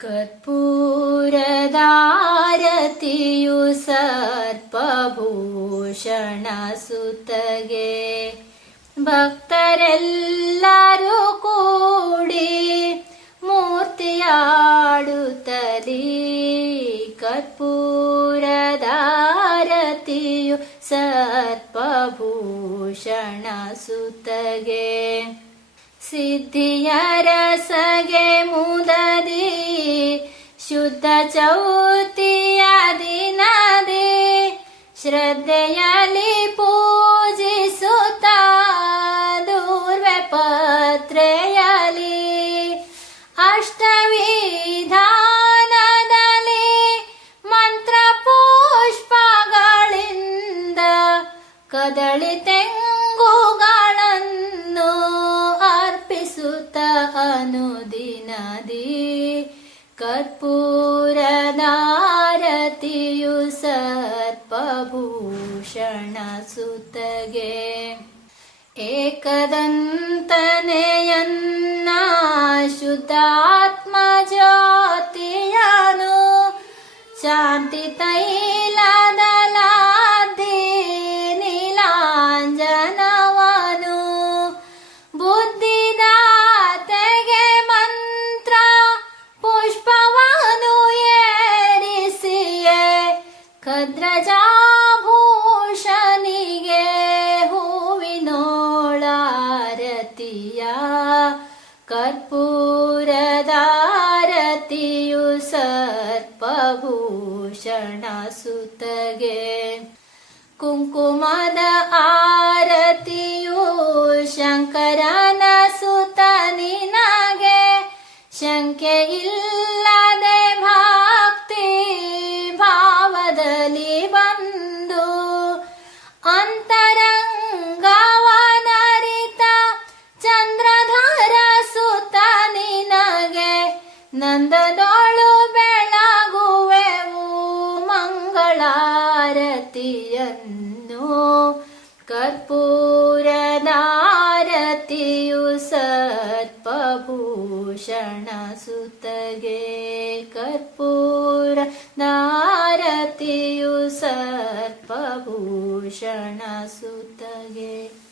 ಕರ್ಪೂರದಾರತಿಯು ಸರ್ಪಭೂಷಣ ಸುತಗೆ ಭಕ್ತರೆಲ್ಲರೂ ಕೂಡಿ ಮೂರ್ತಿಯಾಡುತ್ತಲಿ ಕರ್ಪೂರದಾರತಿಯು ಸರ್ಪಭೂಷಣ ಸುತಗೆ ಸಿದ್ಧಿಯರ ಸಗೆ ಮುದದಿ ಶುದ್ಧ ಚೌತಿಯ ದಿನದಿ ಶ್ರದ್ಧೆಯಲ್ಲಿ ಪೂಜಿಸುತ್ತ ದೂರ್ವೆ ಪತ್ರೆಯಲಿ ಅಷ್ಟವಿಧಾನದಲ್ಲಿ ಮಂತ್ರ ಪುಷ್ಪಗಳಿಂದ ಕದಳಿ ತೆಂಗುಗಳನ್ನು ಅರ್ಪಿಸುತ್ತ ಅನುದಿನದಿ कर्पूरनारतियु सर्पभूषणसुतगे एकदन्तशुतात्मा जातिया कर्पूरदारतियु सर्पभूषणसुतगे कुङ्कुमद आरतियु शङ्करा ನಂದದೊಳು ಬೆಳಗುವೆವು ಮಂಗಳಾರತಿಯನ್ನು. ಕರ್ಪೂರದಾರತಿಯು ಸರ್ಪಭೂಷಣ ಸುತಗೆ. ಕರ್ಪೂರ ನಾರತಿಯು ಸರ್ಪಭೂಷಣ ಸುತಗೆ.